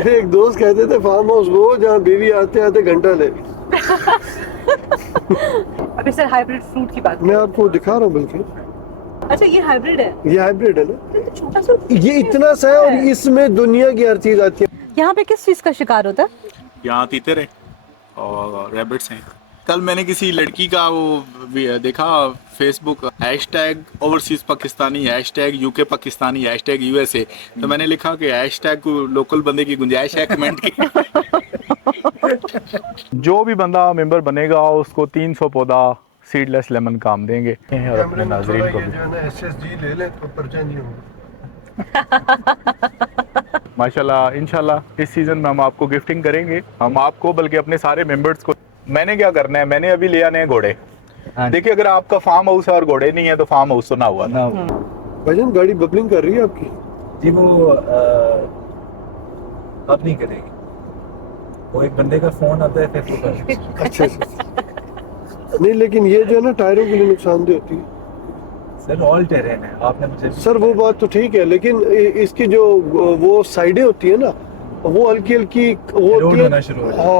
मेरे एक दोस्त कहते थे फार्म हाउस वो जहाँ बीवी आते आते घंटा ले। अभी सर हाइब्रिड फ्रूट की बात मैं करें। आपको दिखा रहा हूँ बल्कि अच्छा ये हाइब्रिड है, ये हाइब्रिड है ना, तो छोटा सा ये इतना सा है और इसमें दुनिया की हर चीज आती है। यहाँ पे किस चीज का शिकार होता है? यहाँ तीतर है और रैबिट्स हैं। कल मैंने किसी लड़की का देखा Facebook hashtag overseas Pakistani, hashtag UK Pakistani, hashtag USA. तो मैंने लिखा कि हैशटैग लोकल बंदे की गुंजाइश है कमेंट की। जो भी बंदा मेंबर बनेगा उसको 300 पौधा सीडलेस लेमन काम देंगे। और अपने नाजरीन को भी SSG ले ले तो पर्चा नहीं होगा। माशाल्लाह इंशाल्लाह इस सीज़न में हम आपको गिफ्टिंग करेंगे, हम आपको बल्कि अपने सारे मेंबर्स को। मैंने क्या करना है, मैंने अभी ले आने हैं घोड़े। देखिए अगर आपका फार्म हाउस है और घोड़े नहीं है तो फार्म हाउस तो ना हुआ ना। भाईजान गाड़ी बबलिंग कर रही है आपकी? जी वो अब नहीं करेगी, वो एक बंदे का फोन आता है फिर तो कर। अच्छा नहीं, लेकिन ये जो है ना टायरों के लिए नुकसानदेह होती है सर ऑल टेरेन है, आपने मुझे सर। वो बात तो ठीक है, लेकिन इसकी जो वो साइडें होती है ना वो हल्की हल्की वो Erode होती है। होना शुरू हो जाता है। हाँ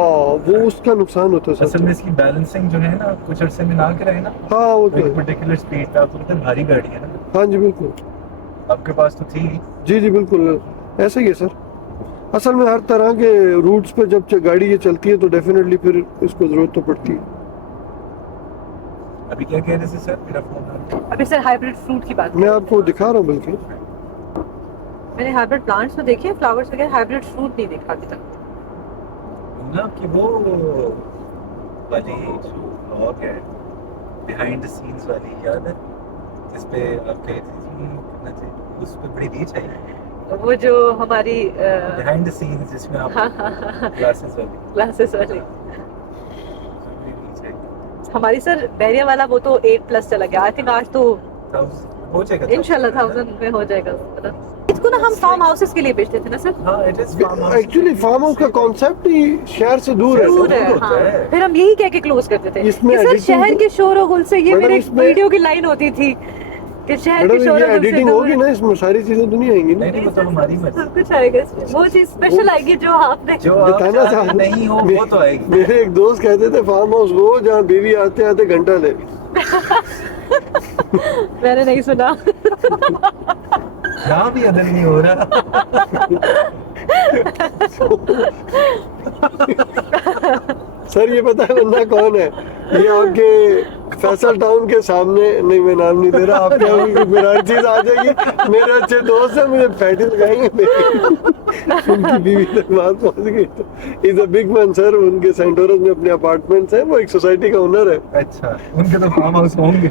वो उसका नुकसान होता है असल सर। में इसकी बैलेंसिंग जो है ना कुछ अरसे में ना करे ना, हाँ वो तो एक है। पर्टिकुलर स्पीड पे आपको पता है भारी गाड़ी है ना, हाँ जी बिल्कुल, आपके पास तो थी। जी जी बिल्कुल ऐसा ही है सर। असल में हर तरह के रूट्स पे जब गाड़ी ये चलती है तो डेफिनेटली फिर इसको जरूरत तो पड़ती है। अभी क्या कह रहे थे सर, मेरा फोन आ गया। अभी सर हाइब्रिड फ्रूट की बात मैं करें। आपको दिखा रहा हूँ बल्कि मैंने हाइब्रिड प्लांट्स तो देखे, फ्लावर्स वगैरह, हाइब्रिड फ्रूट नहीं देखा अभी तक। ना कि वो वाली जो ब्लॉग है बिहाइंड द सीन्स वाली याद है, जिस पे आप कहे थे करना चाहिए, उस पे बड़ी रीच आई वो जो हमारी बिहाइंड द सीन्स जिसमें आप क्लासेस वाली क्लासेस वाली बड़ी रीच आई। हमारी सर बैरिया वाला वो तो 8+ चला गया। आई थिंक आज तो हो जाएगा इंशाल्लाह 1000 में हो जाएगा। इसको ना हम फार्म हाउसेस के लिए बेचते थे ना सर। हाँ it is actually farm house का कॉन्सेप्ट ही शहर से दूर है दूर सर। है, होता हाँ। है। फिर हम यही कह के क्लोज करते थे इसमें कि सर editing शहर के शोर और गुल से, ये मैडम मेरे इसमें- वीडियो की लाइन होती थी कि शहर के मैडम शोर ये और गुल से एडिटिंग दूर होगी ना, इसमें सारी चीजें तो नहीं आएंगी ना। नहीं वो तो हमारी मर्जी, सब कुछ आएगा इसमें। वो चीज स्पेशल आएगी जो आपने जो आप बताना चाहते चाह नहीं हो वो तो आएगी। मेरे एक दोस्त कहते थे फार्म हाउस वो जहाँ बीवी आते आते घंटा ले। मैंने नहीं सुना। यहाँ भी अदल नहीं हो रहा। सर ये पता है बंदा कौन है? ये आपके फैसल टाउन के सामने, नहीं मैं नाम नहीं दे रहा, आपके फिर हर चीज आ जाएगी। मेरे अच्छे दोस्त हैं, मुझे फैटी लगाएंगे। उनकी बीवी तक बात पहुंच गई। Is a big man sir, उनके सेंटोरस में अपने अपार्टमेंट्स हैं, वो एक सोसाइटी का ओनर है। अच्छा उनके तो फार्म हाउस होंगे।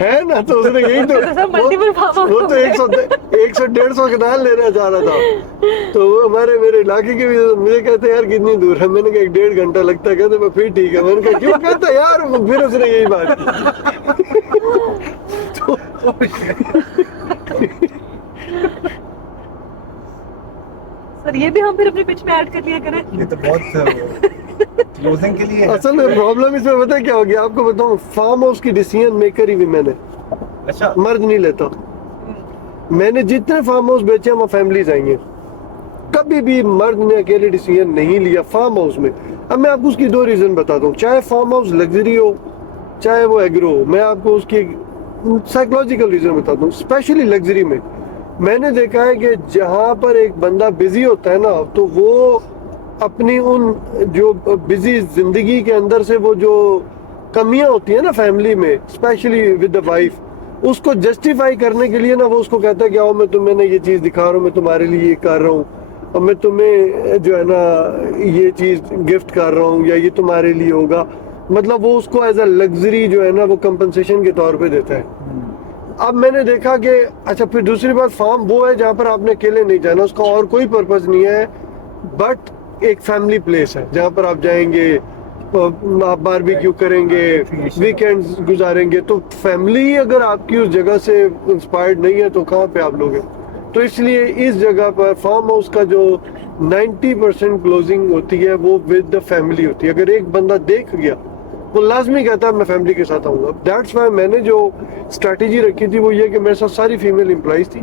है ना, तो उसने यही तो मल्टीपल फार्म वो तो 100-150 कनाल लेना चाह रहा था। तो वो हमारे मेरे इलाके के भी मुझे कहते यार कितनी दूर है, मैंने कहा 1.5 घंटा लगता है। कहते मैं फिर ठीक है। मैंने कहा क्यों? कहता यार फिर उसने यही बात की। सर ये भी हम फिर अपनी पिच में ऐड कर लिया करें। ये तो बहुत क्लोजिंग के लिए है। असल में प्रॉब्लम इसमें पता है क्या हो गया? आपको बताऊं, फार्म हाउस की डिसीजन मेकर ही भी मैंने, अच्छा मर्द नहीं लेता। मैंने जितने फार्म हाउस बेचे हैं वहाँ फैमिलीज आई हैं, कभी भी मर्द ने अकेले डिसीजन नहीं लिया फार्म हाउस में। अब मैं आपको उसकी 2 रीजन बताता हूँ। चाहे फार्म हाउस लग्जरी हो चाहे वो एग्रो हो, मैं आपको उसकी साइकोलॉजिकल रीजन बताता हूँ। स्पेशली लग्जरी में मैंने देखा है कि जहाँ पर एक बंदा बिजी होता है ना, तो वो अपनी उन जो बिजी जिंदगी के अंदर से वो जो कमियां होती है ना फैमिली में, स्पेशली विद द वाइफ, उसको जस्टिफाई करने के लिए ना वो उसको कहता है कि आओ मैं तुम्हें ना ये चीज दिखा रहा हूँ, मैं तुम्हारे लिए ये कर रहा हूँ, और मैं तुम्हें जो है ना ये चीज गिफ्ट कर रहा हूँ, या ये तुम्हारे लिए होगा। मतलब वो उसको एज अ लग्जरी जो है ना वो कंपनसेशन के तौर पे देता है। अब मैंने देखा कि अच्छा, फिर दूसरी बात, फार्म वो है जहाँ पर आपने अकेले नहीं जाना, उसका और कोई पर्पस नहीं है, बट एक फैमिली प्लेस है जहाँ पर आप जाएंगे, आप बारबेक्यू करेंगे, वीकेंड्स गुजारेंगे। तो फैमिली अगर आपकी उस जगह से इंस्पायर्ड नहीं है तो कहाँ पे आप लोग हैं? तो इसलिए इस जगह पर फार्म हाउस का जो 90% क्लोजिंग होती है वो विद द फैमिली होती है। अगर एक बंदा देख गया वो लाजमी कहता है मैं फैमिली के साथ आऊँगा। दैट्स वाई मैंने जो स्ट्रैटेजी रखी थी वो ये कि मेरे साथ सारी फीमेल एम्प्लॉइज थी,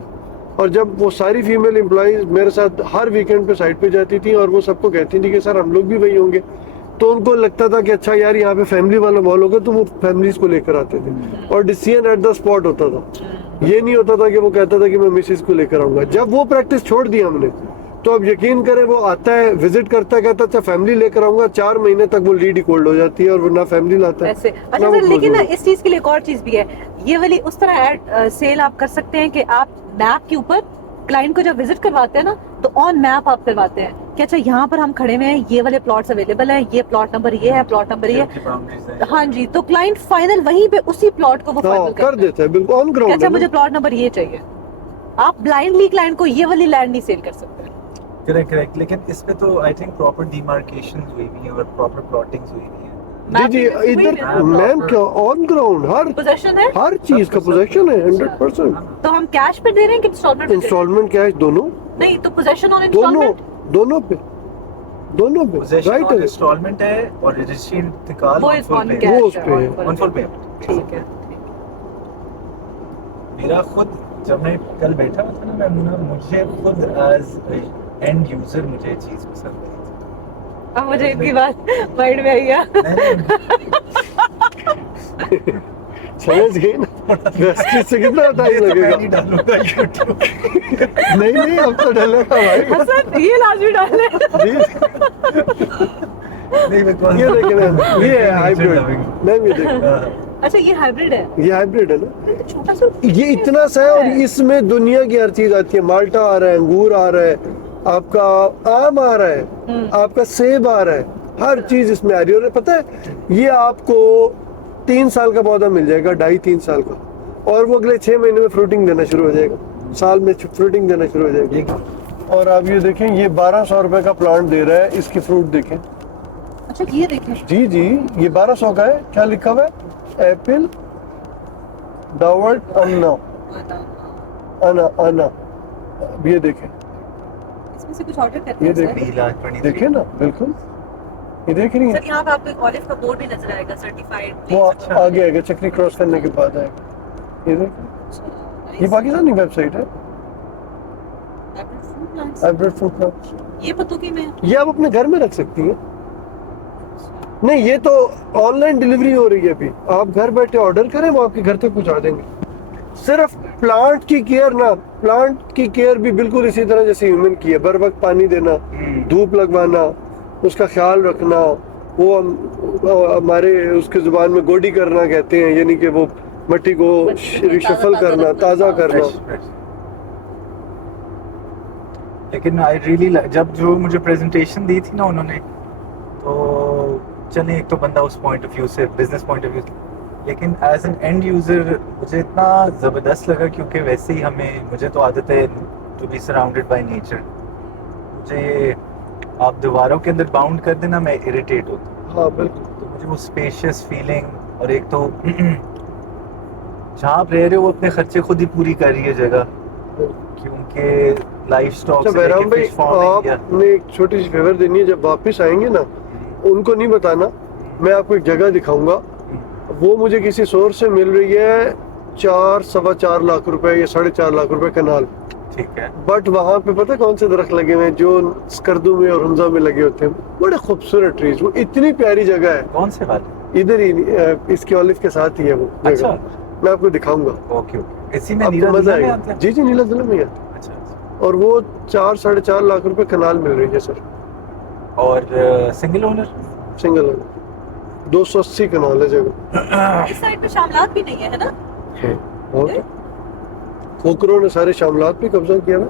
और जब वो सारी फीमेल एम्प्लॉइज मेरे साथ हर वीकेंड पे साइट पे जाती थी और वो सबको कहती थी कि सर हम लोग भी वही होंगे, तो उनको लगता था कि अच्छा यार यहाँ पे फैमिली वाला माहौल होगा, तो वो फैमिलीज को लेकर आते थे और डिसीजन एट द स्पॉट होता था। ये नहीं होता था कि वो कहता था कि मैं मिसेज को लेकर आऊंगा। जब वो प्रैक्टिस छोड़ दी हमने, तो अब यकीन करें वो आता है, विजिट करता है, कहता अच्छा फैमिली लेकर आऊंगा, 4 महीने तक वो लीड ही कोल्ड हो जाती है और वो ना फैमिली लाता है ऐसे। ना अच्छा वो सर, लेकिन ना close इस चीज के लिए एक और चीज भी है, ये वाली उस तरह एड सेल आप कर सकते हैं कि आप मैप के ऊपर क्लाइंट को जब विजिट करवाते हैं ना, तो ऑन मैप आप करवाते हैं कि अच्छा यहाँ पर हम खड़े हुए हैं, ये वाले प्लॉट्स अवेलेबल हैं, ये प्लॉट नंबर ये है, प्लॉट नंबर ये है। बाउंड्रीज है। हाँ जी, तो क्लाइंट फाइनल वहीं पे उसी प्लॉट को वो हाँ, फाइनल कर देता है बिल्कुल ऑन ग्राउंड। अच्छा मुझे प्लॉट नंबर ये चाहिए। आप ब्लाइंडली क्लाइंट को ये वाली लैंड नहीं सेल कर सकते। करेक्ट करेक्ट, लेकिन इसमें तो आई थिंक प्रॉपर डिमार्केशन हुई हुई है और प्रॉपर प्लॉटिंग हुई हुई है। जी जी, इधर मैम क्या ऑन ग्राउंड पोजेशन है, हर चीज का पोजेशन है 100%। तो हम कैश पे दे रहे हैं कि इंस्टॉलमेंट पे दे रहे इंस्टॉलमेंट कैश दोनों हैं? नहीं तो पोजेशन और दोनों इंस्टॉलमेंट दोनों पे पोजेशन राइट और है। इंस्टॉलमेंट है और रजिस्ट्री इंतकाल वो on इस full ऑन payment। कैश वो उस पे है। On full payment। ठीक है। मेरा खुद जब मैं कल बैठा हुआ था ना मैमूना, मुझे खुद एज एंड यूजर मुझे ये चीज पसंद आई थी। अब मुझे इनकी बात माइंड में आई है। समझ गए ना, रेस्ट्रिक्ट से कितना टाइम लगेगा? नहीं डालूंगा YouTube। नहीं नहीं, अब तो डलेगा भाई। हसन ये लाजमी डालने। जी, नहीं मैं कौन ये देखें ना, ये है Nature हाइब्रिड। loving। नहीं ये देख, हाँ, अच्छा ये हाइब्रिड है, ये हाइब्रिड है ना, ये तो छोटा सा ये इतना सा है और इसमें दुनिया की हर चीज आती है। माल्टा आ रहा है, अंगूर आ रहा है, आपका आम आ रहा है, आपका सेब आ रहा है, हर चीज इसमें आ रही है। और पता है ये आपको 3 साल का पौधा मिल जाएगा, 2.5-3 साल का, और वो अगले 6 महीने में फ्रूटिंग देना शुरू हो जाएगा, साल में फ्रूटिंग देना शुरू हो जाएगी। ये और आप ये देखें, ये 1200 रुपए का प्लांट दे रहा है, इसकी फ्रूट देखें। अच्छा ये देखें, जी जी, ये 1200 का है। क्या लिखा हुआ है? एप्पल दावत अन्ना अना अना। अब ये देखें, इसमें से कुछ ऑर्डर करते ये हैं देखें, सर? नीला 23। देखें ना, बिल्कुल ये देख रही सर है। यहाँ पे आपको एक ऑलिव का बोर्ड भी नजर आएगा, सर्टिफाइड। वो आगे आएगा, चक्री क्रॉस करने के बाद आएगा। ये देखें, ये पाकिस्तानी वेबसाइट है, हाइब्रिड फ्रूट प्लांट्स। ये पतों की में ये आप अपने घर में रख सकती हैं। नहीं, ये तो ऑनलाइन डिलीवरी हो रही है अभी। आप घर बैठे ऑर्डर करें, वो आपके घर तक पहुंचा देंगे। सिर्फ प्लांट की केयर ना, प्लांट की केयर भी बिल्कुल इसी तरह जैसे ह्यूमन की है। बर वक्त पानी देना, धूप लगवाना, उसका ख्याल रखना। वो हमारे उसके जुबान में गोडी करना कहते हैं, यानी कि वो मिट्टी को रिशफल करना, ताज़ा करना। लेकिन आई रियली जब जो मुझे प्रेजेंटेशन दी थी ना उन्होंने, तो चले एक तो बंदा उस पॉइंट ऑफ व्यू से, बिजनेस पॉइंट ऑफ व्यू से, लेकिन एज एन एंड यूजर मुझे इतना ज़बरदस्त लगा, क्योंकि वैसे ही मुझे तो आदत है to be surrounded by nature. मुझे आप दीवारों के अंदर बाउंड कर देना, मैं इरिटेट होता हूँ। हाँ बिल्कुल। तो मुझे वो स्पेशियस फीलिंग, और एक तो जहाँ आप रह रहे हो वो अपने खर्चे खुद ही पूरी कर रही है जगह, क्योंकि लाइफ स्टॉक अच्छा बहराम भाई, आपने एक छोटी सी फेवर देनी है। जब वापस आएंगे ना, उनको नहीं बताना, मैं आपको एक जगह दिखाऊंगा। वो मुझे किसी सोर्स से मिल रही है 4-4.25 लाख रुपए या 4.5 लाख रुपए कनाल। ठीक है। बट वहाँ पे पता है कौन से दरख्त लगे हुए हैं? जो स्कर्दू में और हुंजा में लगे होते हैं, बड़े खूबसूरत ट्रीज। वो इतनी प्यारी जगह है, कौन से वाले? इधर ही इसके ऑलिव के साथ ही है वो जगह। अच्छा। मैं आपको दिखाऊंगा, ओके ओके। इसी में आपको नीला मजा दूल्हा में आएगा। आता है? जी जी, नीला दिल्ली में है। अच्छा अच्छा। और वो 4-4.5 लाख रुपए कनाल मिल रही है सर, और सिंगल ओनर? सिंगल है। 280 कनाल है जगह। इस साइड पे शामलात भी नहीं है ना? और खोकरों ने सारे शामलात पे कब्जा किया है।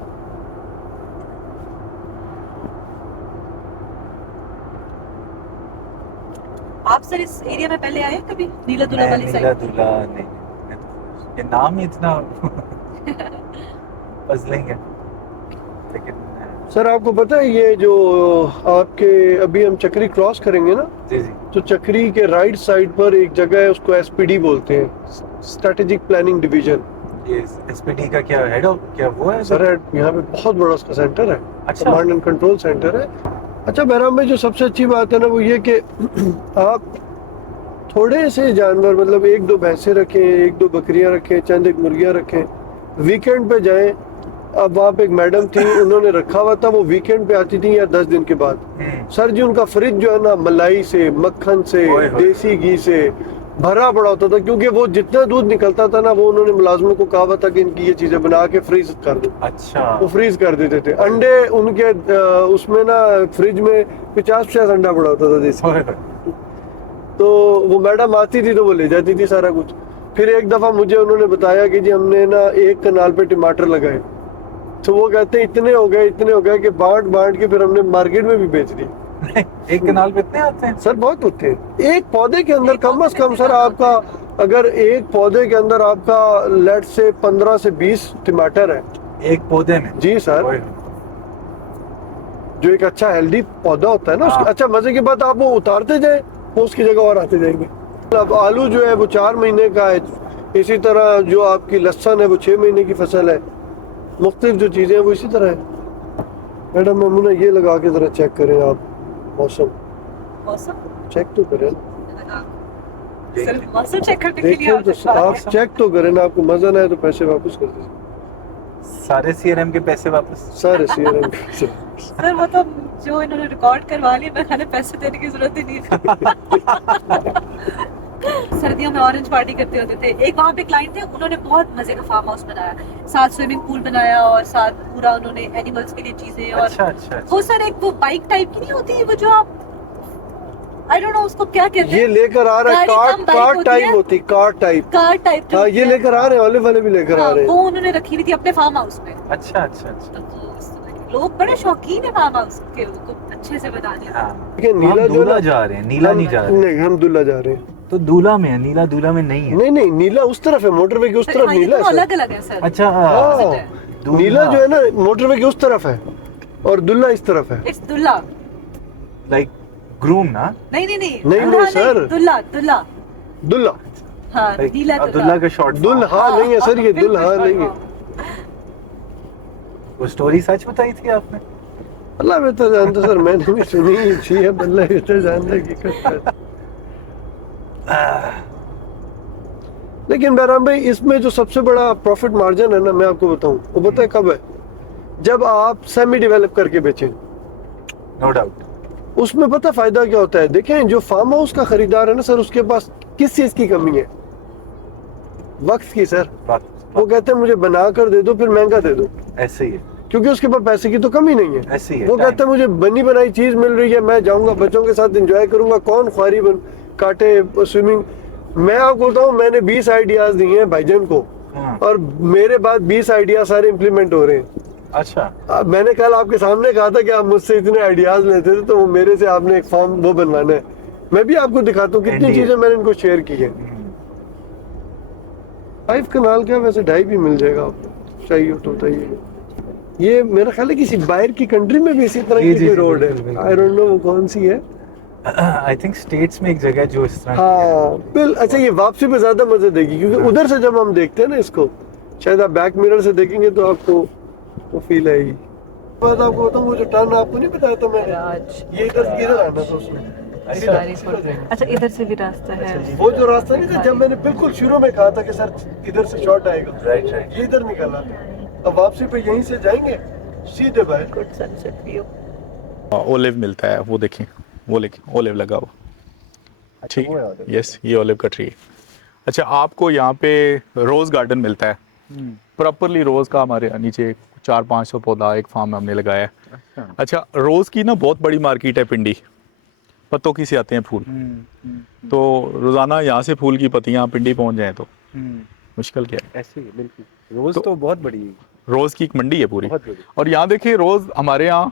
आप सर इस एरिया में पहले आए हैं कभी? नीला दूल्हा मैं वाली नीला साइड? दूल्हा नहीं, मैं तो ये नाम ही इतना पजलिंग है। लेकिन सर आपको पता है ये जो आपके अभी हम चक्री क्रॉस करेंगे ना, जी जी तो चक्री के राइट साइड पर एक जगह है, उसको एसपीडी बोलते हैं, स्ट्रेटेजिक प्लानिंग डिवीजन। ये एसपीडी का क्या हेड ऑफ क्या वो है सर यहाँ पे बहुत बड़ा उसका सेंटर है, अच्छा। कमांड एंड कंट्रोल सेंटर है। अच्छा बहराम में जो सबसे अच्छी बात है ना, वो ये कि आप थोड़े से जानवर, मतलब 1-2 भैंसें रखें, 1-2 बकरियां रखें, चंद एक मुर्गियां रखें, वीकेंड पे जाएं, अब वहाँ पे एक मैडम थी, उन्होंने रखा हुआ था, वो वीकेंड पे आती थी या 10 दिन के बाद। सर जी उनका फ्रिज जो है ना मलाई से, मक्खन से, ओए होए। देसी घी से भरा पड़ा होता था, क्योंकि वो जितना दूध निकलता था ना, वो उन्होंने मुलाजमों को कहा हुआ था कि इनकी ये चीजें बना के फ्रीज कर दो। अच्छा। वो फ्रीज कर देते थे अंडे उनके उसमें ना फ्रिज में 50-50 अंडा पड़ा होता था देसी। ओए होए। तो वो मैडम आती थी तो वो ले जाती थी सारा कुछ। फिर एक दफा मुझे उन्होंने बताया कि जी हमने ना एक कनाल पे टमाटर लगाए, तो वो कहते हैं इतने हो गए कि बांट बांट के फिर हमने मार्केट में भी बेच दी। एक कनाल पे इतने आते हैं? सर बहुत होते हैं एक पौधे के अंदर, कम से कम सर आपका अगर एक पौधे के अंदर आपका लेट से 15 से 20 टमाटर है एक पौधे में? जी सर। ओए। जो एक अच्छा हेल्दी पौधा होता है ना, उसके हाँ। अच्छा मजे की बात, आप वो उतारते जाए वो उसकी जगह और आते जाएंगे। अब आलू जो है वो 4 महीने का है, इसी तरह जो आपकी लहसुन है वो 6 महीने की फसल है, मुख्तलिफ जो चीजें हैं वो इसी तरह है। मैडम नमूना ये लगा के जरा चेक करें आप, मौसम मौसम चेक तो करें, सिर्फ मौसम चेक करने के लिए देखिए तो आप चेक तो करें ना, आपको मजा ना आए तो पैसे वापस कर दीजिए। सारे सीआरएम के पैसे वापस? सारे सीआरएम सर वो तो जो इन्होंने रिकॉर्ड करवा लिया, मैं खाने पैसे देने की जरूरत ही नहीं थी। सर्दियों में ऑरेंज पार्टी करते होते थे। एक वहाँ पे क्लाइंट थे, उन्होंने बहुत मजे का फार्म हाउस बनाया, साथ स्विमिंग पूल बनाया और साथ पूरा उन्होंने एनिमल्स के लिए चीजें और अच्छा अच्छा अच्छा। वो सर एक वो बाइक टाइप की नहीं होती वो जो आप आई डोंट नो उसको क्या कहते ये हैं, लेकर आ रहा है, गाड़ी कम बाइक कार्ट होती टाइप है। होती, कार्ट टाइप। कार टाइप हाँ ये लेकर आ रहे हैं, ऑलिव वाले भी लेकर आ रहे वो हैं। उन्होंने रखी हुई थी अपने फार्म हाउस में। अच्छा अच्छा अच्छा। तो इस तरह के लोग बड़े शौकीन है फार्म हाउस के, उसको अच्छे से बनाने का। हाँ। देखिए नीला हम जो दूल्हा ना, जा रहे हैं, नीला नहीं जा रहे। नहीं हम दूल्हा जा रहे हैं। तो दूल्हा में है, नीला दूल्हा में नहीं है? नहीं नहीं नीला उस तरफ है, मोटरवे की उस तरफ हाँ, ये नीला दोनों है सर। अलग अलग है सर। अच्छा हाँ, दूल्हा। नीला जो है ना मोटरवे की उस तरफ है और दुल्ला इस तरफ है। इट्स दुल्ला। लाइक ग्रूम ना? नहीं नहीं नहीं नहीं, दुल्हा सर। दुल्ला दुल्ला। दुल्ला हाँ Like, नीला अब्दुल्ला का शॉर्ट दुल्हा नहीं है सर, ये बिल्कुल दुल्हा नहीं है। वो स्टोरी सच बताई थी आपने? अल्लाह बेहतर जानता सर, मैंने भी सुनी थी, है अल्लाह बेहतर जानता हकीकत। लेकिन बहराम भाई इसमें जो सबसे बड़ा प्रॉफिट मार्जिन है ना, मैं आपको बताऊं, वो पता है कब है? जब आप सेमी डेवलप करके बेचें। No doubt. उसमें पता फायदा क्या होता है? देखें जो फार्म हाउस का खरीदार है ना सर, उसके पास किस चीज की कमी है? वक्त की सर। वो कहते हैं मुझे बना कर दे दो, फिर महंगा दे दो, ऐसे ही है, क्योंकि उसके पास पैसे की तो कमी नहीं है। ऐसे ही है। वो कहते हैं मुझे बनी बनाई चीज मिल रही है, मैं जाऊंगा बच्चों के साथ एंजॉय करूंगा, कौन ख्वारी बन काटे स्विमिंग। मैं आपको बताऊं, मैंने 20 आइडियाज दिए हैं भाईजान को, हाँ। और मेरे बाद 20 आइडिया सारे इम्प्लीमेंट हो रहे हैं। अच्छा। अब मैंने कल आपके सामने कहा था कि आप मुझसे इतने आइडियाज लेते थे, तो वो मेरे से आपने एक फॉर्म वो बनवाना है। मैं भी आपको दिखाता हूँ कितनी NDA। चीजें मैंने इनको शेयर की है। 5 कनाल का वैसे 2.5 भी मिल जाएगा आपको, चाहिए हो तो बताइए। ये मेरा ख्याल है किसी बाहर की कंट्री में भी इसी तरह जी, की जी, कोई जी, रोड बिल्कुल, है, बिल्कुल। आई डोंट नो वो कौन सी है। आई थिंक स्टेट्स में एक जगह है जो इस तरह की है। हाँ बिल अच्छा, ये वापसी पे ज्यादा मजे देगी, क्योंकि उधर से जब हम देखते हैं ना इसको, शायद आप बैक मिरर से देखेंगे तो आपको वो फील आएगी। बात आपको बताऊं, वो जो टर्न आपको नहीं बताया था मैंने, ये इधर आना था उसमें। अच्छा इधर से भी रास्ता है। वो जो रास्ता नहीं था, जब मैंने बिल्कुल शुरू में कहा था कि सर इधर से शॉर्ट आएगा, राइट राइट। ये इधर निकला। अब वापसी पे यहीं से जाएंगे सीधे बाहर। Good sunset view. ओलिव मिलता है, वो देखें, वो लेकिन ओलिव लगा हुआ। ठीक वो है है, olive। यस ये ओलिव का ट्री है। अच्छा आपको यहाँ पे रोज़ गार्डन मिलता है, प्रॉपरली रोज़ का हमारे नीचे 400-500 पौधा एक फार्म में हमने लगाया है। अच्छा रोज़ की ना बहुत बड़ी मार्केट है पिंडी, पत्तों की से आते हैं फूल, तो रोज़ाना यहाँ से फूल की पत्तियाँ पिंडी पहुँच जाएँ तो मुश्किल क्या है। ऐसे ही बिल्कुल। रोज तो बहुत बड़ी है, रोज़ की एक मंडी है पूरी, बहुत बड़ी। और यहाँ देखिए रोज़ हमारे यहाँ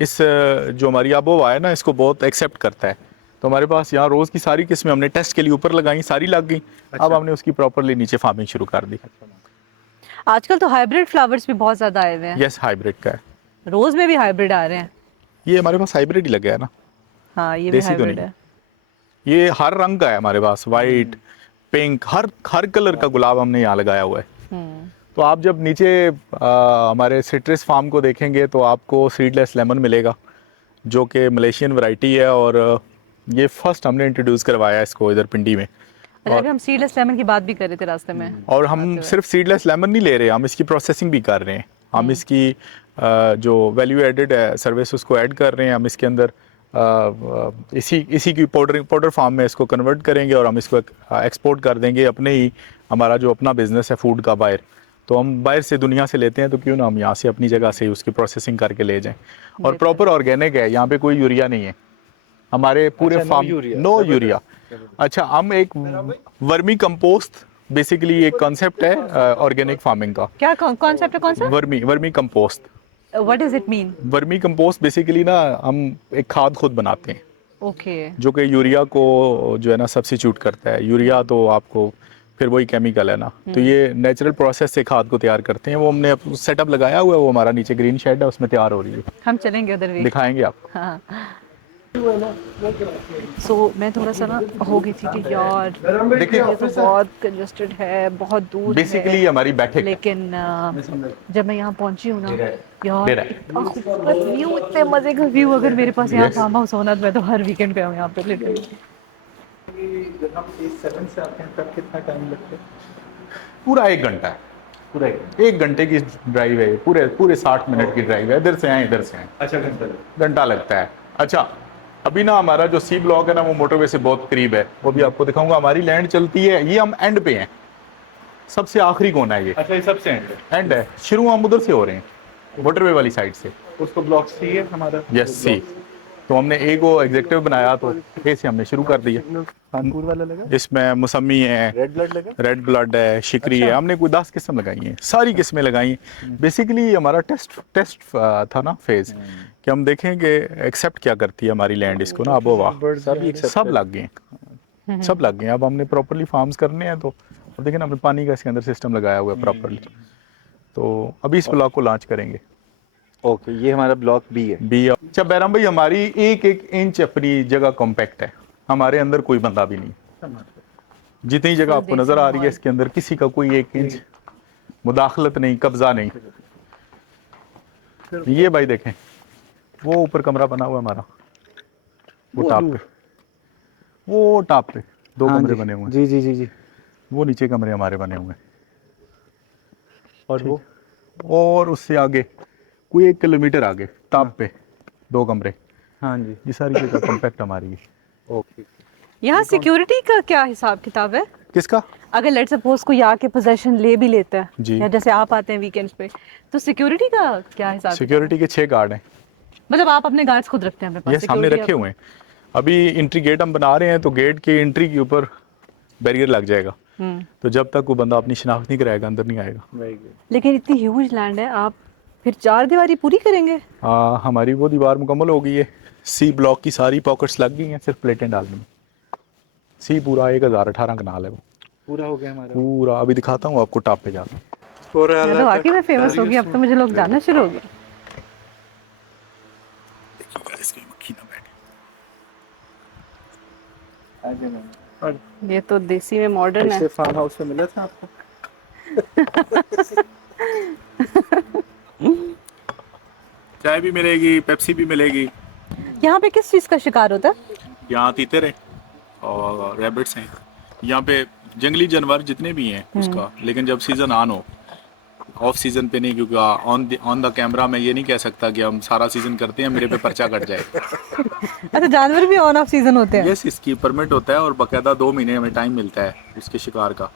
इस जो हमारी आबोहवा है ना, इसको बहुत एक्सेप्ट करता है, तो हमारे पास यहाँ रोज़ की सारी किस्में हमने टेस्ट के लिए ऊपर लगाई, सारी लग गई। अब हमने उसकी प्रॉपरली नीचे फार्मिंग शुरू कर दी। आजकल तो हाइब्रिड फ्लावर्स भी बहुत ज्यादा आए हुए हैं। यस हाइब्रिड का है, रोज में भी हाइब्रिड आ रहे हैं। ये हमारे पास हाइब्रिड ही लगा है ना, हाँ ये भी देसी तो हाइब्रिड नहीं। है। ये हर रंग का है हमारे पास, वाइट पिंक हर कलर का गुलाब हमने यहाँ लगाया हुआ है। तो आप जब नीचे हमारे सिट्रस फार्म को देखेंगे तो आपको सीडलेस लेमन मिलेगा, जो कि मलेशियन वैरायटी है, और ये फर्स्ट हमने इंट्रोड्यूस करवाया है इसको इधर पिंडी में। अच्छा अभी हम सीडलेस लेमन की बात भी कर रहे थे रास्ते में। और हम सिर्फ सीडलेस लेमन नहीं ले रहे, हम इसकी प्रोसेसिंग भी कर रहे हैं। हम इसकी जो वैल्यू एडेड है सर्विस उसको ऐड कर रहे हैं। हम इसके अंदर इसी की पाउडर फार्म में इसको कन्वर्ट करेंगे और हम इसको एक्सपोर्ट कर देंगे अपने ही, हमारा जो अपना बिजनेस है फूड का बाहर, तो हम बाहर से दुनिया से लेते हैं तो क्यों ना हम यहाँ से अपनी जगह से उसकी प्रोसेसिंग करके ले जाएं। और प्रॉपर ऑर्गेनिक है, यहाँ पे कोई यूरिया नहीं है हमारे पूरे फार्म, नो यूरिया। अच्छा, हम एक वर्मी कंपोस्ट बेसिकली एक कॉन्सेप्ट है ऑर्गेनिक फार्मिंग का। क्या कॉन्सेप्ट है, कौन सा? Vermi compost. What does it mean? Vermi compost basically ना हम एक खाद खुद बनाते हैं ओके। जो कि यूरिया को जो है ना सब्स्टिट्यूट करता है। यूरिया तो आपको फिर वही केमिकल है ना, तो ये नेचुरल प्रोसेस से खाद को तैयार करते हैं। वो हमने सेटअप लगाया हुआ है, वो हमारा नीचे ग्रीन शेड है उसमें तैयार हो रही है। हम चलेंगे उधर भी, दिखाएंगे आपको। हाँ। सो मैं थोड़ा सा ना हो गई थी कि यार देखिए, ये तो बहुत कंजस्टेड है, बहुत दूर बेसिकली है। हमारी बैठक, लेकिन जब मैं यहाँ पहुंची हूँ ना यार, इतना खूबसूरत व्यू, इतने मजे का व्यू। अगर मेरे पास यहाँ फार्म हाउस होना तो मैं तो हर वीकेंड पे आऊँ यहाँ पे लिटरली। पूरा 1 घंटा है, पूरा 1 घंटे की ड्राइव है, पूरे 60 मिनट की ड्राइव है। इधर से आए इधर से आए। अच्छा, घंटा लगता है। अच्छा, अभी ना हमारा जो सी ब्लॉक है ना वो मोटरवे से बहुत करीब है, वो भी आपको दिखाऊंगा। हमारी लैंड चलती है, ये हम एंड पे हैं, सबसे आखिरी कोना है ये। अच्छा, ये सबसे एंड है, शुरू हम उधर से हो रहे हैं मोटरवे वाली साइड से। उसको ब्लॉक सी है हमारा। यस, सी। तो हमने ए को एग्जेक्टिव बनाया तो ए से हमने शुरू कर दिया। कानपुर वाला लगा, इसमें मौसमी है, रेड ब्लड लगा, रेड ब्लड है, शिकरी है, हमने कोई 10 किस्म लगाई हैं, सारी किस्में लगाई हैं। बेसिकली हमारा टेस्ट था ना फेज, कि हम देखें कि एक्सेप्ट क्या करती है हमारी लैंड इसको ना। अब वाह, सब लग गए, सब लग गए। अब हमने प्रॉपरली फार्म्स करने हैं तो अब देखें ना, हमने पानी का इसके अंदर सिस्टम लगाया हुआ है प्रॉपरली। तो अभी इस ब्लॉक को लॉन्च करेंगे। ओके, ये हमारा ब्लॉक बी है। बी। अच्छा बैराम भाई, हमारी एक इंच अपनी जगह कॉम्पैक्ट है, हमारे अंदर कोई बंदा भी नहीं। जितनी जगह आपको नजर आ रही है इसके अंदर किसी का कोई 1 इंच मुदाखलत नहीं, कब्जा नहीं। ये भाई देखें, वो ऊपर कमरा बना हुआ हमारा, वो टॉप पे, वो टॉप पे 2 कमरे बने हुए हैं। जी जी जी जी। वो नीचे कमरे हमारे बने हुए हैं। और वो, और उससे आगे कोई 1 किलोमीटर आगे टॉप पे 2 कमरे। हाँ जी। ये सारी जगह कॉम्पैक्ट हमारी है। ओके। यहाँ सिक्योरिटी का क्या हिसाब किताब है? किसका? अगर लेट सपोज कोई आके पोजेशन ले भी लेता है जी। या जैसे आप आते हैं वीकेंड्स पे, तो सिक्योरिटी का क्या हिसाब? सिक्योरिटी के 6 गार्ड हैं। मतलब आप अपने गार्ड्स खुद रखते हैं अपने पास? यस, हमने रखे हुए हैं। अभी एंट्री गेट हम बना रहे हैं तो गेट की एंट्री के ऊपर बैरियर लग जाएगा, तो जब तक वो बंदा अपनी शिनाख्त नहीं कराएगा अंदर नहीं आएगा। लेकिन इतनी ह्यूज लैंड है, आप फिर 4 दीवारी पूरी करेंगे? हमारी वो दीवार मुकम्मल हो गई है, सी ब्लॉक की सारी पॉकेट्स लग गई हैं, सिर्फ प्लेटें डालनी है। सी पूरा 1018 कनाल है वो, पूरा हो गया हमारा पूरा। अभी दिखाता हूँ आपको टॉप पे जाकर। मैं तो वाकई में फेमस होगी, अब तो मुझे लोग जानना शुरू हो गए। ये तो देसी में मॉडर्न है। फार्म हाउस में मिला था आपको? चाय भी मिलेगी, पेप्सी भी मिलेगी। यहाँ पे किस चीज का शिकार होता है? यहाँ तीतर हैं और रैबिट्स हैं। यहाँ पे जंगली जानवर जितने भी हैं उसका, लेकिन जब सीजन ऑन हो, ऑफ सीजन पे नहीं, क्योंकि ऑन द कैमरा मैं ये नहीं कह सकता कि हम सारा सीजन करते हैं, मेरे पे पर्चा कट जाए। अच्छा, जानवर भी ऑन ऑफ सीजन होते हैं? यस, इसकी परमिट होता है और बाकायदा 2 महीने हमें टाइम मिलता है इसके शिकार का।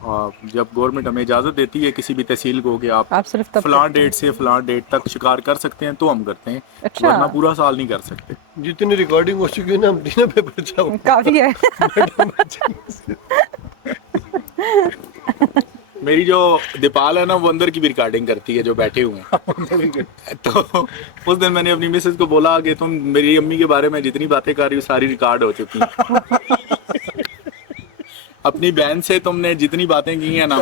और जब गवर्नमेंट हमें इजाज़त देती है किसी भी तहसील को कि आप सिर्फ तब फलां डेट से फलां डेट तक शिकार कर सकते हैं, तो हम करते हैं। अच्छा। वरना पूरा साल नहीं कर सकते। जितनी रिकॉर्डिंग हो चुकी है ना, हम दिन पे पर्चा हो। काफी है। मेरी जो दीपाल है ना, वो अंदर की भी रिकॉर्डिंग करती है जो बैठे हुए हैं। तो उस दिन मैंने अपनी मिसेज को बोला कि तुम मेरी अम्मी के बारे में जितनी बातें कर रही हो सारी रिकॉर्ड हो चुकी हैं। अपनी बहन से तुमने जितनी बातें की हैं ना,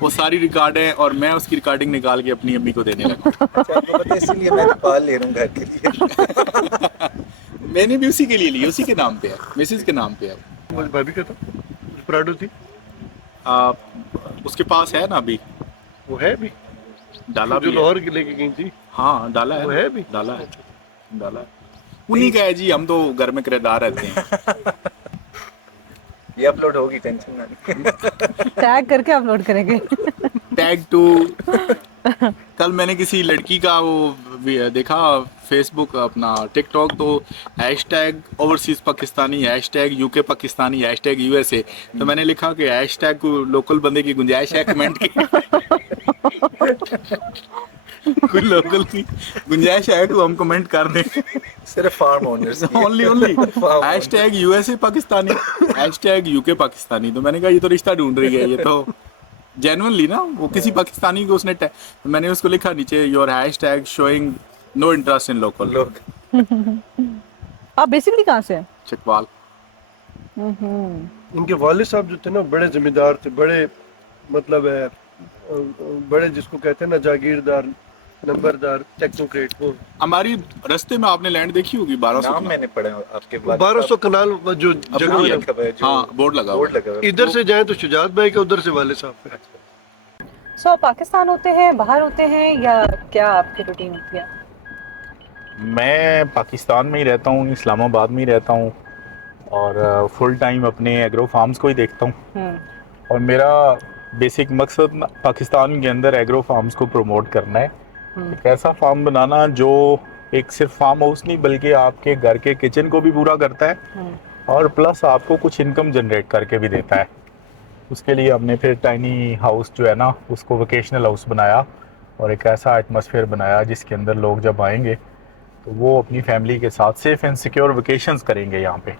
वो सारी रिकॉर्ड है, और मैं उसकी रिकॉर्डिंग निकाल के अपनी अम्मी को देने लगा। अच्छा, इसलिए मैं पाल ले रहा हूँ घर के लिए। मैंने भी उसी के लिए ली, उसी के नाम पे है, मिसेज के नाम पे है। मुझे भाभी का था प्राडो थी, उसके पास है ना अभी, वो है भी डाला जो भी लाहौर के लेके गई थी। हाँ, डाला है, वो है भी, डाला है, डाला है। उन्हीं का है जी, हम तो घर में किराएदार रहते हैं। ये अपलोड होगी, टेंशन ना। टैग करके अपलोड करेंगे। टैग टू कल मैंने किसी लड़की का देखा फेसबुक अपना टिकटॉक, तो hashtag overseas Pakistani, hashtag UK Pakistani, hashtag USA. तो मैंने लिखा कि हैशटैग लोकल बंदे की गुंजाइश है कमेंट की। कोई लोकल की गुंजाइश है तो हम कमेंट कर दें। सिर्फ farm owners only hashtag USA Pakistani, hashtag UK Pakistani. तो मैंने कहा ये तो रिश्ता ढूंढ रही है, ये तो जेन्युइनली ना, वो किसी पाकिस्तानी को उसने तो मैंने उसको लिखा नीचे, your hashtag showing no interest in local. लोग आप बेसिकली कहाँ से हैं? चकवाल। इनके वालिद साहब जो थे ना बड़े जिम्मेदार थे, बड़े मतलब बड़े जिसको कहते हैं ना जागीरदार, नंबरदार, टेक्नोक्रेट। वो हमारी रास्ते में आपने लैंड देखी होगी 1200 नाम मैंने पढ़ा है आपके 1200 कनाल जो जगह बोर्ड है, लगा हुआ है, हाँ बोर्ड लगा हुआ बोर्ड है। लगा हुआ है। इधर से जाएं तो शुजात भाई का, उधर से वाले साहब का। सो पाकिस्तान होते हैं, बाहर होते हैं, या क्या आपकी रूटीन होती है? मैं पाकिस्तान में ही रहता हूँ, इस्लामाबाद में ही रहता हूँ, और फुल टाइम अपने एग्रो फार्म्स को ही देखता हूँ। और मेरा बेसिक मकसद पाकिस्तान के अंदर एग्रो फार्म्स को प्रमोट करना है। एक ऐसा फार्म बनाना जो एक सिर्फ फार्म हाउस नहीं बल्कि आपके घर के किचन को भी पूरा करता है और प्लस आपको कुछ इनकम जनरेट करके भी देता है। उसके लिए हमने फिर टाइनी हाउस जो है ना उसको वोकेशनल हाउस बनाया और एक ऐसा एटमॉस्फेयर बनाया जिसके अंदर लोग जब आएंगे तो वो अपनी फैमिली के साथ सेफ एंड सिक्योर वेकेशंस करेंगे यहाँ पे।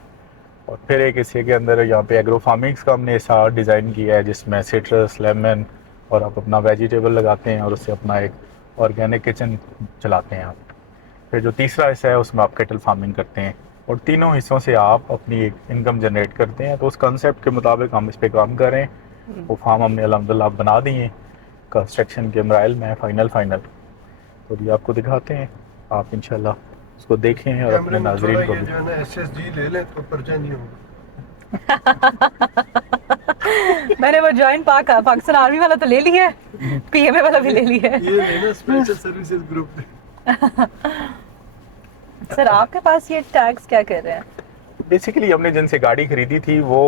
और फिर एक इसी के अंदर यहाँ पे एग्रो फार्मिंग्स का हमने ऐसा डिज़ाइन किया है जिसमें सिट्रस, लेमन और आप अपना वेजिटेबल लगाते हैं और उससे अपना एक ऑर्गेनिक किचन चलाते हैं आप। फिर जो तीसरा हिस्सा है उसमें आप केटल फार्मिंग करते हैं और तीनों हिस्सों से आप अपनी एक इनकम जनरेट करते हैं। तो उस कंसेप्ट के मुताबिक हम इस पे काम कर रहे हैं। वो फार्म हमने अल्हम्दुलिल्लाह बना दिए, कंस्ट्रक्शन के मराइल में फाइनल तो ये आपको दिखाते हैं, आप इंशाल्लाह उसको देखें और अपने नाज़रीन को भी। जो है ना SSG ले लें तो पर्चा नहीं होगा। मैंने वो जॉइंट पाकिस्तान आर्मी वाला तो ले लिया है, पीएमए वाला भी ले लिया है। ये लेना स्पेशल सर्विसेज ग्रुप में। सर आपके पास ये टैग्स क्या कह रहे हैं? बेसिकली हमने जिनसे गाड़ी खरीदी थी वो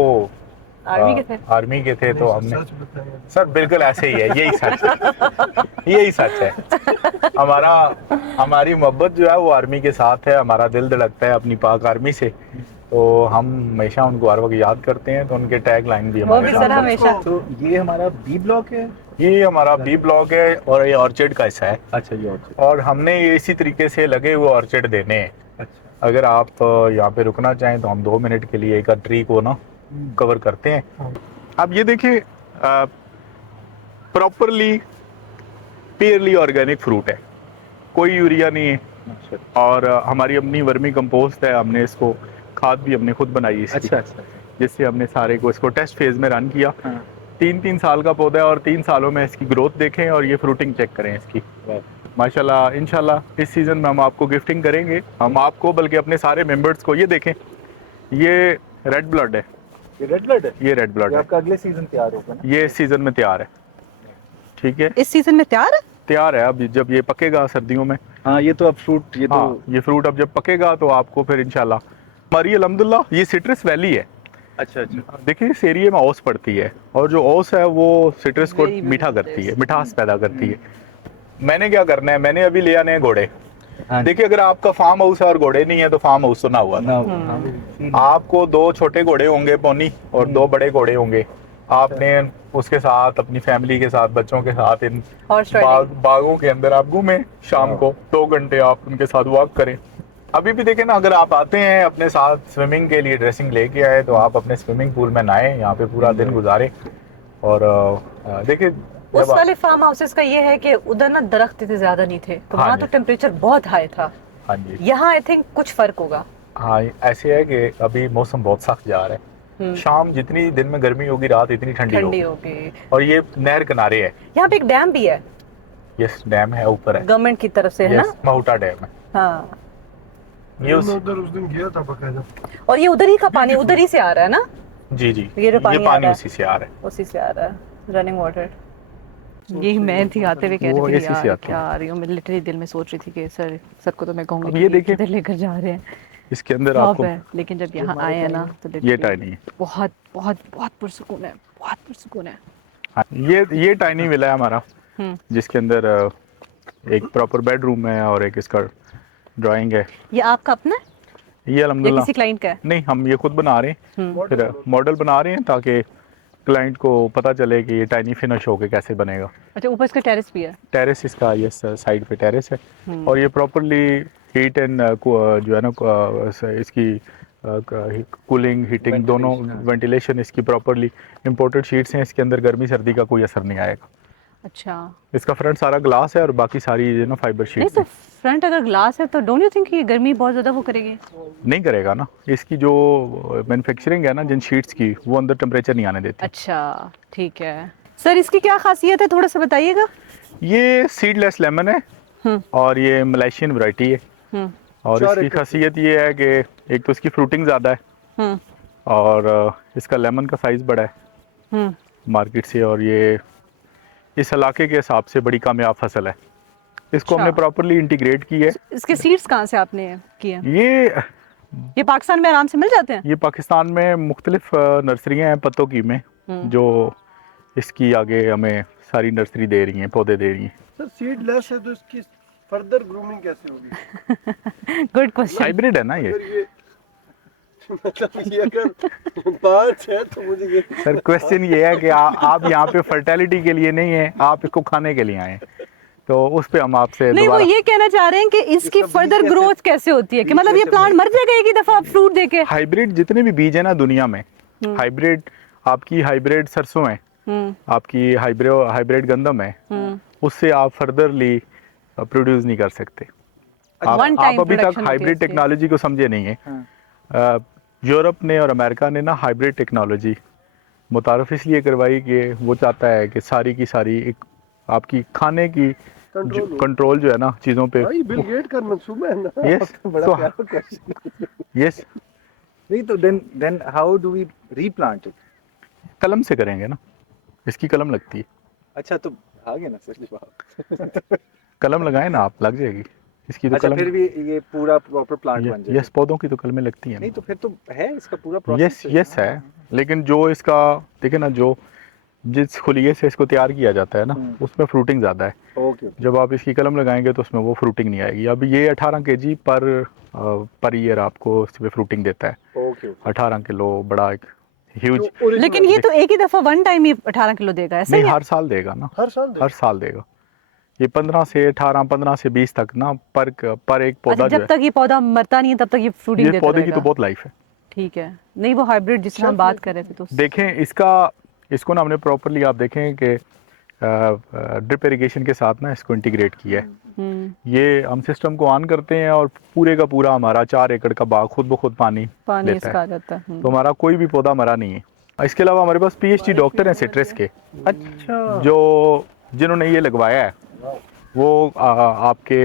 आर्मी के थे? आर्मी के थे, तो हमने सच बताया सर बिल्कुल ऐसे ही है, यही सच है, यही सच है। हमारी मोहब्बत जो है वो आर्मी के साथ है, हमारा दिल धड़कता है अपनी पाक आर्मी से, तो हम हमेशा उनको हर वक्त याद करते हैं। तो उनके टैग लाइन भी वो भी हमारे सर हमेशा। तो ये हमारा बी ब्लॉक है। ये हमारा बी ब्लॉक है और ये ऑर्चिड का हिस्सा है। अच्छा ये ऑर्चिड। और हमने ये इसी तरीके से लगे हुए ऑर्चिड देने हैं। अच्छा अगर आप यहाँ पे रुकना चाहें तो हम 2 मिनट के लिए एक ट्री को ना कवर करते हैं। अब ये देखिए प्रॉपरली प्योरली ऑर्गेनिक फ्रूट है, कोई यूरिया नहीं है। अच्छा और हमारी अपनी वर्मी कंपोस्ट है, हमने इसको खाद भी हमने खुद बनाई है इसकी। अच्छा जिससे हमने सारे को इसको टेस्ट फेज में रन किया। हाँ। 3 साल का पौधा है और 3 सालों में इसकी ग्रोथ देखें और ये फ्रूटिंग चेक करें इसकी। माशाल्लाह इंशाल्लाह इस सीज़न में हम आपको गिफ्टिंग करेंगे, हम आपको बल्कि अपने सारे मेंबर्स को। ये देखें, ये रेड ब्लड है, ये रेड ब्लड है। ये रेड ब्लड है, आपका अगले सीजन तैयार होगा ना? ये इस सीज़न में तैयार है। ठीक है, इस सीजन में तैयार है। अब जब ये पकेगा सर्दियों में, हाँ ये तो अब फ्रूट ये हाँ तो ये फ्रूट अब जब पकेगा तो आपको फिर इंशाल्लाह। हमारी अल्हम्दुलिल्लाह ये सिट्रस वैली है। अच्छा अच्छा देखिए इस एरिया में ओस पड़ती है और जो ओस है वो सिट्रस को Very मीठा beautiful करती है, taste. मिठास पैदा करती है। मैंने क्या करना है, मैंने अभी ले आने हैं घोड़े। हाँ देखिए अगर आपका फार्म हाउस है और घोड़े नहीं है तो फार्म हाउस तो ना हुआ ना। आपको 2 छोटे घोड़े होंगे पोनी और 2 बड़े घोड़े होंगे। आपने उसके साथ अपनी फैमिली के साथ बच्चों के साथ इन Horse riding. बागों के अंदर आप घूमें, शाम को 2 घंटे आप उनके साथ वॉक करें। अभी भी देखें ना, अगर आप आते हैं अपने साथ स्विमिंग के लिए ड्रेसिंग लेके आए तो आप अपने स्विमिंग पूल में नहाएं, यहाँ पे पूरा दिन गुजारें। और देखिए उस वाले फार्म हाउसेस का ये है कि उधर ना दरख्त इतने ज्यादा नहीं थे, तो हाँ वहाँ जी। तो टेम्परेचर बहुत हाई था। हाँ जी, यहाँ आई थिंक कुछ फर्क होगा। हाँ ऐसे है कि अभी मौसम बहुत सख्त जा रहा है। शाम जितनी दिन में गर्मी होगी रात इतनी ठंडी ठंडी होगी। होगी। और ये नहर किनारे है, यहाँ पे एक डैम भी है, ये डैम है ऊपर है, गवर्नमेंट की तरफ से, है ये ना? माहुटा डैम है। हाँ, ये उस मैं उधर उस दिन गया था बकायदा। और ये उधर ही का पानी उधर ही से आ रहा है ना? जी जी, ये जो पानी आ रहा है। उसी से आ रहा है। उसी से आ रहा है, रनिंग वाटर। यही मैं थी आते हुए कह वो रही थी इसी से यार आता क्या आ रही हूँ, मैं लिटरली दिल में सोच रही थी कि सर को तो मैं कहूँगी अब ये कि देखिए, किधर लेकर जा रहे हैं, इसके अंदर टॉप आपको है। लेकिन जब यहाँ आए हैं ना तो ये literally टाइनी है। बहुत बहुत बहुत पुरसुकून है, बहुत पुरसुकून है। हाँ, ये टाइनी विला है हमारा। जिसके अंदर एक प्रॉपर बेडरूम है और एक इसका ड्राइंग है। ये आपका अपना है ये या अल्हम्दुलिल्लाह किसी क्लाइंट का है? नहीं, हम ये खुद बना रहे हैं, फिर मॉडल बना रहे हैं ताकि क्लाइंट को पता चले कि ये टाइनी फिनिश होके कैसे बनेगा। अच्छा, ऊपर इसका टेरेस भी है? टेरेस इसका ये साइड पे टेरेस है और ये प्रॉपरली हीट एंड जो है ना इसकी कूलिंग हीटिंग दोनों वेंटिलेशन इसकी प्रॉपरली इंपोर्टेड शीट्स हैं, इसके अंदर गर्मी सर्दी का कोई असर नहीं आएगा। अच्छा, इसका फ्रंट सारा ग्लास है और बाकी सारी ये ना फाइबर नहीं शीट्स तो फ्रंट अगर ग्लास है तो डोंट यू थिंक ये गर्मी बहुत ज़्यादा वो करेगी? नहीं करेगा ना, इसकी जो मैन्युफैक्चरिंग है ना जिन शीट्स की, वो अंदर टेम्परेचर नहीं आने देती। अच्छा ठीक है सर, इसकी क्या खासियत है थोड़ा सा बताइएगा। ये सीडलेस लेमन है और ये मलेशियन वैरायटी है और इसकी खासियत ये है कि एक तो इसकी फ्रूटिंग ज़्यादा है और इसका लेमन का साइज़ बड़ा है मार्केट से, और ये इस इलाके के हिसाब से बड़ी कामयाब फसल है। इसको हमने प्रॉपरली इंटीग्रेट की है। इसके सीड्स कहाँ से आपने किए? ये पाकिस्तान में आराम से मिल जाते हैं? ये पाकिस्तान में मुख्तलिफ नर्सरियाँ हैं पत्तों की में जो इसकी आगे हमें सारी नर्सरी दे रही हैं, पौधे दे रही हैं। सर सीडलेस है तो इसकी फर्दर ग्रूमिंग कैसे होगी? Good question. हाइब्रिड है ना ये। अगर ये मतलब ये अगर बात है तो मुझे ये सर क्वेश्चन ये है कि आप यहाँ पे फर्टिलिटी के लिए नहीं है, आप इसको खाने के लिए आए हैं, तो उस पे हम आपसे नहीं, वो ये कहना चाह रहे हैं कि इसकी फर्दर ग्रोथ कैसे होती है, कि मतलब ये प्लांट मर जाएगा एक ही दफा फ्रूट देके? हाइब्रिड जितने भी बीज है ना दुनिया में, हाइब्रिड आपकी हाइब्रिड सरसों है, आपकी हाइब्रिड गंदम है, उससे आप फर्दरली प्रोड्यूस नहीं कर सकते। आप अभी तक हाइब्रिड टेक्नोलॉजी को समझे नहीं है। यूरोप ने और अमेरिका ने ना हाइब्रिड टेक्नोलॉजी मुतारफ इसलिए करवाई कि वो चाहता है कि सारी की सारी एक आपकी खाने की कंट्रोल जो है ना चीज़ों पे। भाई बिल गेट का मंसूबा है ना। यस बड़ा प्यारा क्वेश्चन। यस, नहीं तो then how do we replant it? कलम से करेंगे ना, इसकी कलम लगती है। अच्छा, तो आ गया ना सर जवाब। कलम लगाए ना आप, लग जाएगी इसकी तो अच्छा, कलम। फिर भी ये पूरा प्रॉपर प्लांट बन जाएगा? यस, पौधों की तो कलमें लगती हैं। नहीं तो फिर तो है इसका पूरा प्रोसेस। यस है, लेकिन जो इसका देखे ना, जो जिस खुलिये से इसको तैयार किया जाता है ना, उसमें फ्रूटिंग ज़्यादा है। ओके। जब आप इसकी कलम लगाएंगे तो उसमें वो फ्रूटिंग नहीं आएगी। अब ये 18 kg पर ईयर आपको इस पे फ्रूटिंग देता है। ओके। 18 किलो, बड़ा एक ह्यूज। लेकिन ये तो एक ही दफा वन टाइम ही 18 किलो देगा, ऐसा नहीं, ही है? हर साल देगा ना, हर साल देगा। ये 15 से 18, 15 से 20 तक ना पर एक पौधा अच्छा, जो जब तक ये पौधा मरता नहीं है तब तक ये फ्रूटिंग है, देता ये पौधे की रहेगा। तो बहुत लाइफ है। ठीक है, नहीं वो हाइब्रिड जिससे हम बात कर रहे थे तो देखें इसको ना हमने प्रॉपरली, आप देखें कि ड्रिप इरिगेशन के साथ ना इसको इंटीग्रेट किया है। ये हम सिस्टम को ऑन करते हैं और पूरे का पूरा हमारा 4 एकड़ का बाग खुद ब खुद पानी लेता इसका आ है। जाता है। तो हमारा कोई भी पौधा मरा नहीं है। इसके अलावा हमारे पास PhD डॉक्टर हैं सिट्रस के, अच्छा, जिन्होंने ये लगवाया है, वो आपके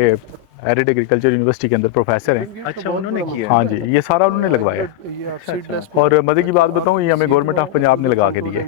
एरिड एग्रीकल्चर यूनिवर्सिटी के अंदर प्रोफेसर हैं। अच्छा, उन्होंने किया? हाँ जी, ये सारा उन्होंने लगवाया है। और मजे की बात बताऊँ, ये हमें गवर्नमेंट ऑफ पंजाब ने लगा के दिए।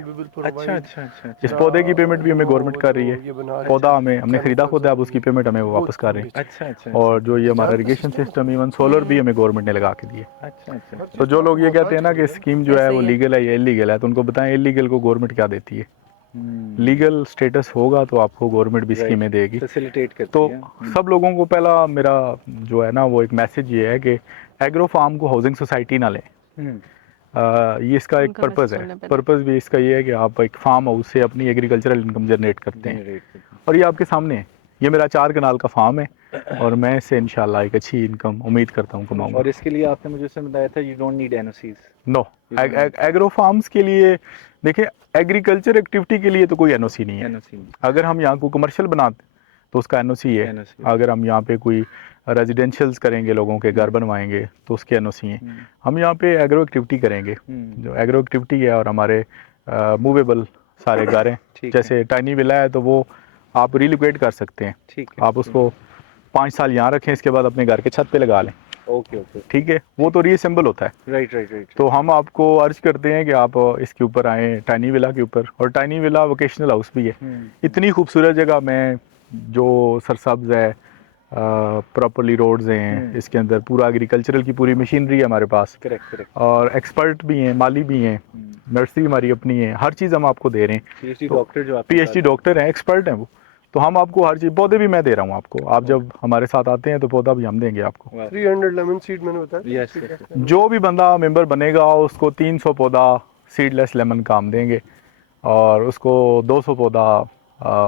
अच्छा। इस पौधे की पेमेंट भी हमें गवर्नमेंट कर रही है। पौधा हमने खरीदा खुद है, अब उसकी पेमेंट हमें वो वापस कर रहे हैं। अच्छा। और जो ये हमारा इरिगेशन सिस्टम, इवन सोलर भी हमें गवर्नमेंट ने लगा के दिए। अच्छा। तो जो लोग ये कहते हैं ना कि स्कीम जो है वो लीगल है या इलीगल है, तो उनको बताएं इलीगल को गवर्नमेंट क्या देती है। लीगल स्टेटस होगा तो आपको गवर्नमेंट भी स्कीमें देगी, फैसिलिटेट करती तो है। सब लोगों को पहला मेरा जो है ना वो एक मैसेज ये है कि एग्रो फार्म को हाउसिंग सोसाइटी ना लें। ये इसका एक पर्पज़ है। पर्पज़ भी इसका ये है कि आप एक फार्म हाउस से अपनी एग्रीकल्चरल इनकम जनरेट करते हैं, और ये आपके सामने है। ये मेरा 4 कनाल का फार्म है और मैं इससे इंशाल्लाह एक अच्छी इनकम उम्मीद करता हूँ कमाऊंगा। और इसके लिए आपने मुझे उसमें बताया था you don't need NOCs. No, agro farms के लिए देखिए, एग्रीकल्चर एक्टिविटी के लिए तो कोई एनओसी नहीं है। अगर हम यहाँ को कमर्शियल बनाते तो उसका एनओसी है। अगर हम यहाँ पे कोई रेजिडेंशियल्स करेंगे, लोगों के घर बनवाएंगे, तो उसके एनओसी हैं। हम यहाँ पे एग्रो एक्टिविटी करेंगे, जो एग्रो एक्टिविटी है, और हमारे मूवेबल सारे घर हैं। जैसे टाइनी विला है तो वो आप रिलोकेट कर सकते हैं। आप उसको 5 साल यहाँ रखें, इसके बाद अपने घर के छत पे लगा लें। ओके। ठीक है, वो तो रीअसेंबल होता है। राइट। तो हम आपको अर्ज करते हैं कि आप इसके ऊपर आएँ, टाइनी विला के ऊपर। और टाइनी विला वोकेशनल हाउस भी है। इतनी खूबसूरत जगह में, जो सरसब्ज है, प्रॉपरली रोड्स हैं, इसके अंदर पूरा एग्रीकल्चरल की पूरी मशीनरी है हमारे पास। करेक्ट। और एक्सपर्ट भी हैं, माली भी हैं, नर्सरी हमारी अपनी है, हर चीज़ हम आपको दे रहे हैं। PhD डॉक्टर जो आप PhD डॉक्टर हैं, एक्सपर्ट हैं वो। तो हम आपको हर चीज़, पौधे भी मैं दे रहा हूँ आपको, आप जब हमारे साथ आते हैं तो पौधा भी हम देंगे आपको। 300 लेमन सीड मैंने बताया। यस जो भी बंदा मेंबर बनेगा उसको 300 पौधा सीडलेस लेमन का हम देंगे, और उसको 200 पौधा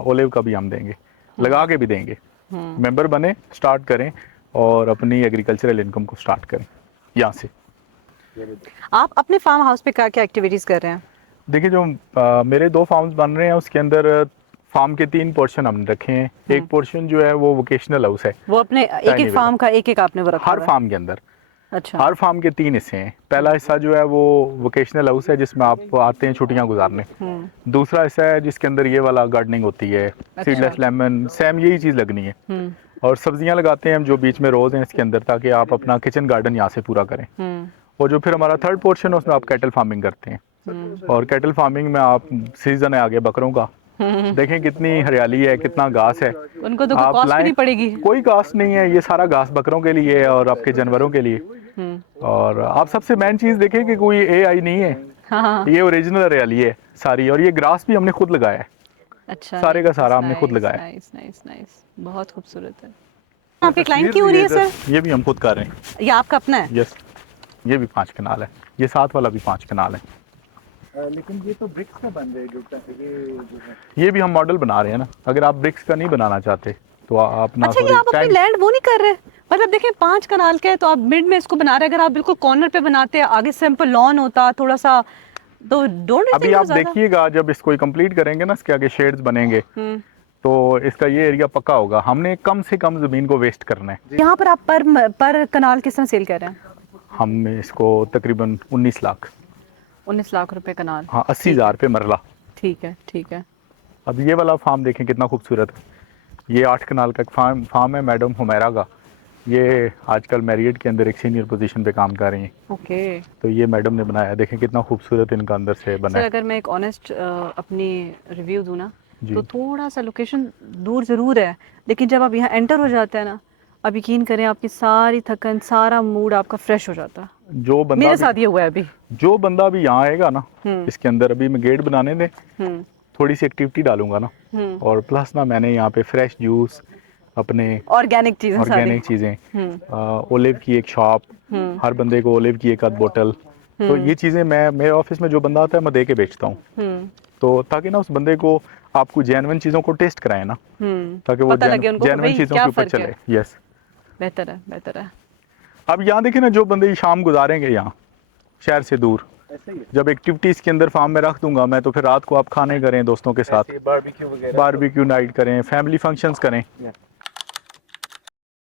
ओलिव का भी हम देंगे, लगा के भी देंगे। मेंबर बने, स्टार्ट करें और अपनी एग्रीकल्चरल इनकम को स्टार्ट करें यहाँ से। आप अपने फार्म हाउस पे क्या क्या एक्टिविटीज कर रहे हैं? देखिए, जो मेरे 2 फार्म्स बन रहे हैं उसके अंदर फार्म के 3 पोर्शन हमने रखे हैं। एक पोर्शन जो है वो वोकेशनल हाउस है, वो अपने एक Tiny एक फार्म का एक आपने वो रखा हर हुआ है? फार्म के अंदर। अच्छा। हर फार्म के 3 हिस्से हैं। पहला हिस्सा जो है वो वोकेशनल हाउस है जिसमें आप आते हैं छुट्टियां गुजारने। दूसरा हिस्सा है जिसके अंदर ये वाला गार्डनिंग होती है, सीडलेस लेमन, सेम यही चीज़ लगनी है। और सब्जियां लगाते हैं हम जो बीच में रोज हैं इसके अंदर, ताकि आप अपना किचन गार्डन यहाँ से पूरा करें। और जो फिर हमारा थर्ड पोर्शन है उसमें आप कैटल फार्मिंग करते हैं। और कैटल फार्मिंग में आप, सीजन है आगे बकरों का, देखें कितनी हरियाली है, कितना घास है। उनको तो आप कॉस्ट भी लाएं, नहीं पड़ेगी। कोई कास्ट नहीं है, ये सारा घास बकरों के लिए है और आपके जानवरों के लिए। और आप सबसे मेन चीज़ देखें कि कोई AI नहीं है, हाँ। ये ओरिजिनल हरियाली है सारी। और ये ग्रास भी हमने खुद लगाया है, अच्छा, सारे का सारा हमने खुद लगाया। नाइस नाइस नाइस, बहुत खूबसूरत है। आपकी क्लाइंट की हो रही है सर? ये भी हम खुद कर रहे हैं। ये आपका अपना है? यस, ये भी 5 कनाल है, ये साथ वाला भी 5 कनाल है। लेकिन ये तो ब्रिक्स का बन रहे जो ये भी हम मॉडल बना रहे हैं ना। अगर आप ब्रिक्स का नहीं बनाना चाहते तो आप ना, अच्छा, ये आप अपनी लैंड वो नहीं कर रहे? मतलब देखें 5 कनाल का है तो आप मिड में इसको बना रहे हैं। अगर आप बिल्कुल कॉर्नर पे बनाते हैं, आगे सिंपल लॉन होता थोड़ा सा, तो डोंट अभी आप देखिएगा जब इसको कंप्लीट करेंगे ना, इसके आगे शेड्स बनेंगे तो इसका ये एरिया पक्का होगा। हमने कम से कम जमीन को वेस्ट करना है। यहाँ पर आप पर कनाल किस तरह सेल कर रहे हैं? हम इसको तकरीबन 19 लाख 19 लाख रुपए कनाल। हाँ, 80,000 पे मरला। ठीक है, ठीक है। अब ये वाला फार्म देखें कितना खूबसूरत है। ये 8 कनाल का फार्म है मैडम हुमैरा का। ये आजकल मैरियट के अंदर एक सीनियर पोजीशन पे काम कर रही हैं। ओके। तो ये मैडम ने बनाया, देखें कितना खूबसूरत इनका अंदर से बना सर है। अगर मैं एक ऑनेस्ट अपनी रिव्यू दूँ ना, जी। तो थोड़ा सा लोकेशन दूर ज़रूर है, लेकिन जब आप यहाँ एंटर हो जाते हैं ना, आप यकीन करें आपकी सारी थकन, सारा मूड आपका फ्रेश हो जाता है। जो बंदा मेरे साथ ये हुआ है अभी। जो बंदा भी यहाँ आएगा ना, इसके अंदर अभी मैं गेट बनाने दे, थोड़ी सी एक्टिविटी डालूंगा ना, और प्लस ना मैंने यहाँ पे फ्रेश जूस, अपने ऑर्गेनिक चीज़ें, ओलिव की एक शॉप, हर बंदे को ओलिव की एक आध बोतल। तो ये चीज़ें मैं, मेरे ऑफिस में जो बंदा आता है मैं दे के बेचता हूँ। तो ताकि ना उस बंदे को आपको जेन्युइन चीज़ों को टेस्ट कराए ना, ताकि वो जेन्युइन चीज़ों के ऊपर चले। यस, बेहतर है, बेहतर है। अब यहाँ देखिए ना, जो बंदे शाम गुजारेंगे यहाँ शहर से दूर, जब एक्टिविटीज़ के अंदर फार्म में रख दूंगा मैं, तो फिर रात को आप खाने करें दोस्तों के साथ, बारबेक्यू वगैरह, बारबेक्यू नाइट करें, फैमिली फंक्शंस करें।